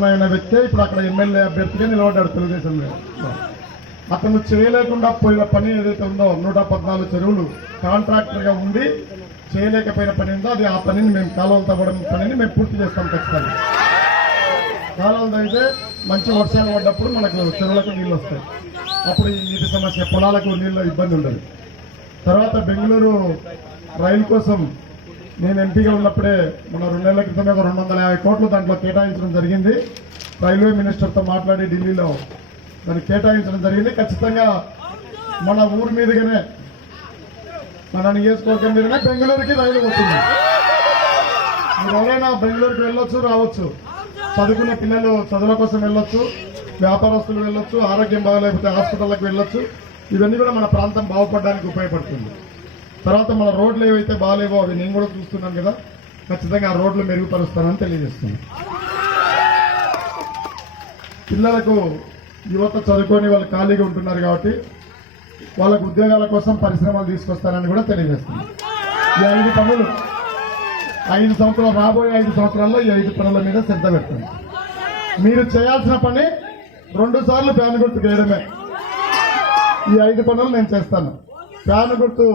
కారణమైన వ్యక్తే ఇప్పుడు అక్కడ ఎమ్మెల్యే అభ్యర్థిగా నిలబడ్డాడు తెలుగుదేశం. అతను చేయలేకుండా పోయిన పని ఏదైతే ఉందో 114 చెరువులు కాంట్రాక్టర్గా ఉండి చేయలేకపోయిన పని ఉందో అది ఆ పనిని మేము కాలువలు తవ్వడం పనిని మేము పూర్తి చేస్తాం ఖచ్చితంగా. కాలువలు అయితే మంచి వర్షాలు పడ్డప్పుడు మనకు చెరువులకు నీళ్ళు వస్తాయి. అప్పుడు ఈ నీటి సమస్య, పొలాలకు నీళ్ళ ఇబ్బంది ఉండదు. తర్వాత బెంగళూరు రైలు కోసం నేను ఎంపీగా ఉన్నప్పుడే మన 2 నెలల క్రితమే 250 కోట్లు దాంట్లో కేటాయించడం జరిగింది. రైల్వే మినిస్టర్తో మాట్లాడి ఢిల్లీలో దాన్ని కేటాయించడం జరిగింది. ఖచ్చితంగా మన ఊరి మీదుగానే, మన నియోజకవర్గం మీదనే బెంగళూరుకి రైలు పోతుంది. మీరు ఎవరైనా బెంగళూరుకి వెళ్ళొచ్చు, రావచ్చు. చదువుకునే పిల్లలు చదువుల కోసం వెళ్ళొచ్చు, వ్యాపారస్తులు వెళ్ళొచ్చు, ఆరోగ్యం బాగలేకపోతే హాస్పిటల్కి వెళ్ళొచ్చు. ఇవన్నీ కూడా మన ప్రాంతం బాగుపడడానికి ఉపయోగపడుతుంది. తర్వాత మన రోడ్లు ఏవైతే బాగాలేవో అవి నేను కూడా చూస్తున్నాను కదా, ఖచ్చితంగా ఆ రోడ్లు మెరుగుపరుస్తానని తెలియజేస్తున్నాను. పిల్లలకు, యువత చదువుకొని వాళ్ళు ఖాళీగా ఉంటున్నారు కాబట్టి వాళ్ళకు ఉద్యోగాల కోసం పరిశ్రమలు తీసుకొస్తానని కూడా తెలియజేస్తున్నాను. ఈ 5 పనులు 5 సంవత్సరాలు, రాబోయే 5 సంవత్సరాల్లో ఈ 5 పనుల మీద శ్రద్ధ పెట్టండి. మీరు చేయాల్సిన పని 2 సార్లు ఫ్యాన్ గుర్తు వేయడమే. ఈ 5 పనులు నేను చేస్తాను. ఫ్యాన్ గుర్తు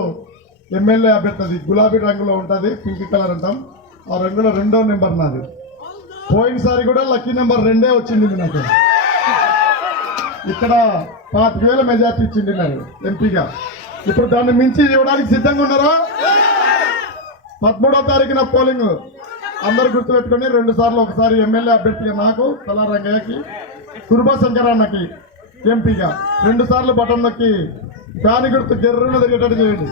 ఎమ్మెల్యే అభ్యర్థి గులాబీ రంగులో ఉంటుంది, పింక్ కలర్ అంటాం. ఆ రంగులో 2వ నెంబర్ నాది. పోయినసారి కూడా లక్కీ నెంబర్ 2 వచ్చింది నాకు. ఇక్కడ 5,000 మెజార్టీ ఇచ్చింది నాకు ఎంపీగా. ఇప్పుడు దాన్ని మించి ఇవ్వడానికి సిద్ధంగా ఉన్నారా? 13వ తారీఖున పోలింగ్ అందరు గుర్తుపెట్టుకుని 2 సార్లు, ఒకసారి ఎమ్మెల్యే అభ్యర్థిగా నాకు, తలా రంగయ్యకి, కురుబా శంకరన్నకి ఎంపీగా 2 సార్లు బటన్ నొక్కి దాని గుర్తు గెర్రను తిరిగేటట్టు చేయండి.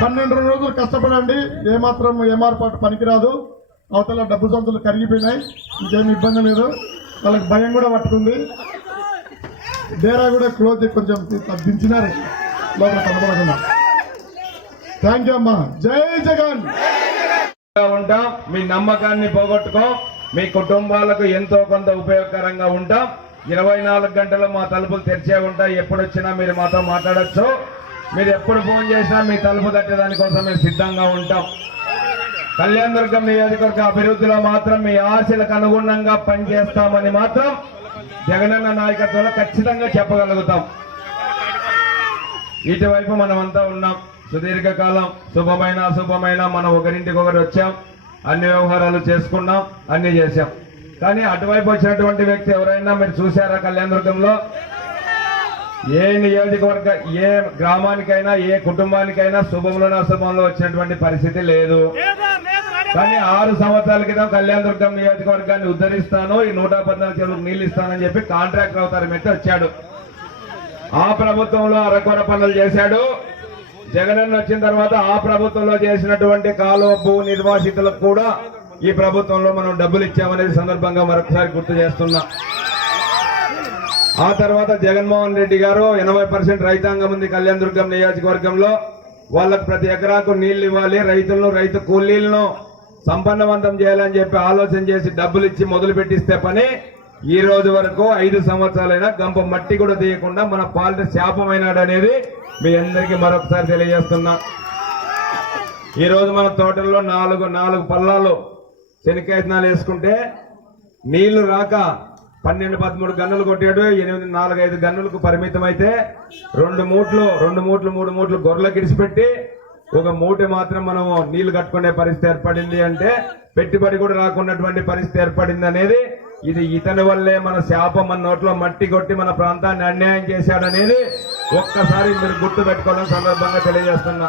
12 రోజులు కష్టపడండి. ఏమాత్రం ఏమార్పాటు పనికిరాదు. అవతల డబ్బు సంచులు కరిగిపోయినాయి, ఇంకేమి ఇబ్బంది లేదు. వాళ్ళకి భయం కూడా పట్టుకుంది. డేరా కూడా క్లోజ్ కొంచెం దించినారు లోపల కనపడకుండా. థ్యాంక్ యూ అమ్మా. జై జగన్. ఉంటాం, మీ నమ్మకాన్ని పోగొట్టుకో, మీ కుటుంబాలకు ఎంతో కొంత ఉపయోగకరంగా ఉంటాం. 24 గంటలు మా తలుపులు తెరిచే ఉంటాయి. ఎప్పుడు వచ్చినా మీరు మాతో మాట్లాడచ్చు. మీరు ఎప్పుడు ఫోన్ చేసినా మీ తలుపు తట్టేదానికోసం మేము సిద్ధంగా ఉంటాం. కళ్యాణదుర్గం నియోజకవర్గ అభివృద్ధిలో మాత్రం మీ ఆశలకు అనుగుణంగా పనిచేస్తామని మాత్రం జగనన్న నాయకత్వంలో ఖచ్చితంగా చెప్పగలుగుతాం. ఇటువైపు మనమంతా ఉన్నాం. సుదీర్ఘకాలం శుభమైన అశుభమైన మనం ఒకరింటికి ఒకరు వచ్చాం, అన్ని వ్యవహారాలు చేసుకున్నాం, అన్ని చేశాం. కానీ అటువైపు వచ్చినటువంటి వ్యక్తి ఎవరైనా మీరు చూశారా? కళ్యాణదుర్గంలో ఏ నియోజకవర్గ, ఏ గ్రామానికైనా, ఏ కుటుంబానికైనా శుభంలోనూ అశుభంలో వచ్చినటువంటి పరిస్థితి లేదు. కానీ 6 సంవత్సరాల క్రితం కళ్యాణదుర్గం నియోజకవర్గాన్ని ఉద్ధరిస్తాను, ఈ 114 చెరువులకు నీళ్లు ఇస్తానని చెప్పి కాంట్రాక్టర్ అవతారం ఎత్తి వచ్చాడు. ఆ ప్రభుత్వంలో అరకొర పనులు చేశాడు. జగనన్న వచ్చిన తర్వాత ఆ ప్రభుత్వంలో చేసినటువంటి కాలువ భూ నిర్వాసితులకు కూడా ఈ ప్రభుత్వంలో మనం డబ్బులు ఇచ్చామనేది సందర్భంగా మరొకసారి గుర్తు చేస్తున్నా. ఆ తర్వాత జగన్మోహన్ రెడ్డి గారు 80% రైతాంగం ఉంది కళ్యాణదుర్గం నియోజకవర్గంలో, వాళ్ళకు ప్రతి ఎకరాకు నీళ్లు ఇవ్వాలి, రైతులను, రైతు కూలీలను సంపన్నవంతం చేయాలని చెప్పి ఆలోచన చేసి డబ్బులు ఇచ్చి మొదలు పెట్టిస్తే పని ఈ రోజు వరకు 5 సంవత్సరాలైనా గంప మట్టి కూడా తీయకుండా మన పాలిట శాపమైనాడు అనేది మీ అందరికీ మరొకసారి తెలియజేస్తున్నా. ఈ రోజు మన తోటల్లో 4 పల్లాలు శనికాయతనాలు వేసుకుంటే నీళ్లు రాక 12-13 గన్నులు కొట్టాడు. 4-5 గన్నులకు పరిమితం అయితే 2 మూట్లు 3 మూట్లు గొర్రెలకు ఇడిచిపెట్టి 1 మూట మాత్రం మనము నీళ్లు కట్టుకునే పరిస్థితి ఏర్పడింది. అంటే పెట్టుబడి కూడా రాకున్నటువంటి పరిస్థితి ఏర్పడింది అనేది ఇది ఇతని వల్లే మన శాపం, మన నోట్లో మట్టి కొట్టి మన ప్రాంతాన్ని అన్యాయం చేశాడనేది ఒక్కసారి మీరు గుర్తు పెట్టుకోవడం సందర్భంగా తెలియజేస్తున్నా.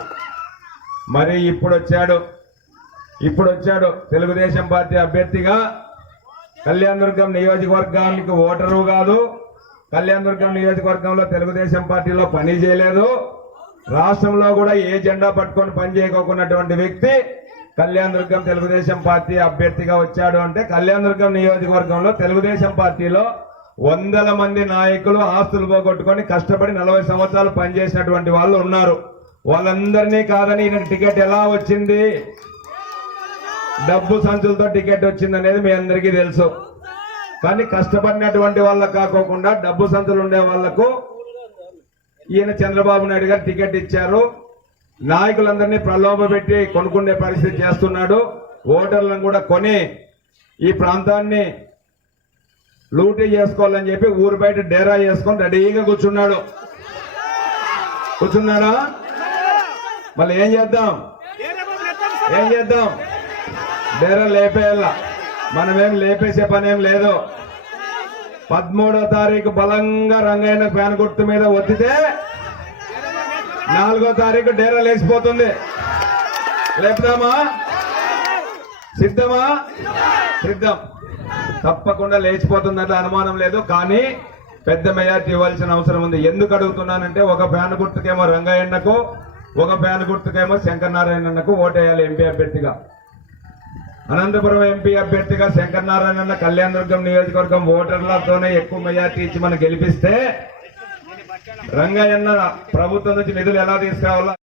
మరి ఇప్పుడు వచ్చాడు తెలుగుదేశం పార్టీ అభ్యర్థిగా. కళ్యాణదుర్గం నియోజకవర్గానికి ఓటరు కాదు, కళ్యాణదుర్గం నియోజకవర్గంలో తెలుగుదేశం పార్టీలో పని చేయలేదు, రాష్ట్రంలో కూడా ఏ జెండా పట్టుకొని పని చేయకోకున్నటువంటి వ్యక్తి కళ్యాణదుర్గం తెలుగుదేశం పార్టీ అభ్యర్థిగా వచ్చాడు. అంటే కళ్యాణదుర్గం నియోజకవర్గంలో తెలుగుదేశం పార్టీలో 100 మంది నాయకులు ఆస్తులు పోగొట్టుకొని కష్టపడి 40 సంవత్సరాలు పనిచేసినటువంటి వాళ్ళు ఉన్నారు. వాళ్ళందరినీ కాదని ఈయన టికెట్ ఎలా వచ్చింది, డబ్బు సంచులతో టికెట్ వచ్చింది అనేది మీ అందరికీ తెలుసు. కానీ కష్టపడినటువంటి వాళ్ళకు కాకోకుండా డబ్బు సంచులు ఉండే వాళ్లకు ఈయన చంద్రబాబు నాయుడు గారు టికెట్ ఇచ్చారు. నాయకులందరినీ ప్రలోభ పెట్టి కొనుక్కునే పరిస్థితి చేస్తున్నాడు. ఓటర్లను కూడా కొని ఈ ప్రాంతాన్ని లూటీ చేసుకోవాలని చెప్పి ఊరు బయట డేరా చేసుకొని రెడీగా కూర్చున్నాడా మళ్ళీ ఏం చేద్దాం డేరా లేపేయాల మనమేం లేపేసే పనేం లేదు 13వ తారీఖు బలంగా రంగయ్య ఫ్యాన్ గుర్తు మీద ఒత్తితే 4వ తారీఖు డేరా లేచిపోతుంది లేపుదామా సిద్ధం తప్పకుండా లేచిపోతుందంటే అనుమానం లేదు కానీ పెద్ద మెజార్టీ ఇవ్వాల్సిన అవసరం ఉంది ఎందుకు అడుగుతున్నానంటే ఒక ఫ్యాన్ గుర్తుకేమో రంగయ్యకు ఒక ఫ్యాన్ గుర్తుకేమో శంకర్ నారాయణకు ఓటేయాలి ఎంపీ అభ్యర్థిగా అనంతపురం ఎంపీ అభ్యర్థిగా శంకర్ నారాయణ కళ్యాణదుర్గం నియోజకవర్గం ఓటర్లతోనే ఎక్కువ మెజార్టీ ఇచ్చి మనం గెలిపిస్తే రంగయ్య ప్రభుత్వం నుంచి నిధులు ఎలా తీసుకురావాలో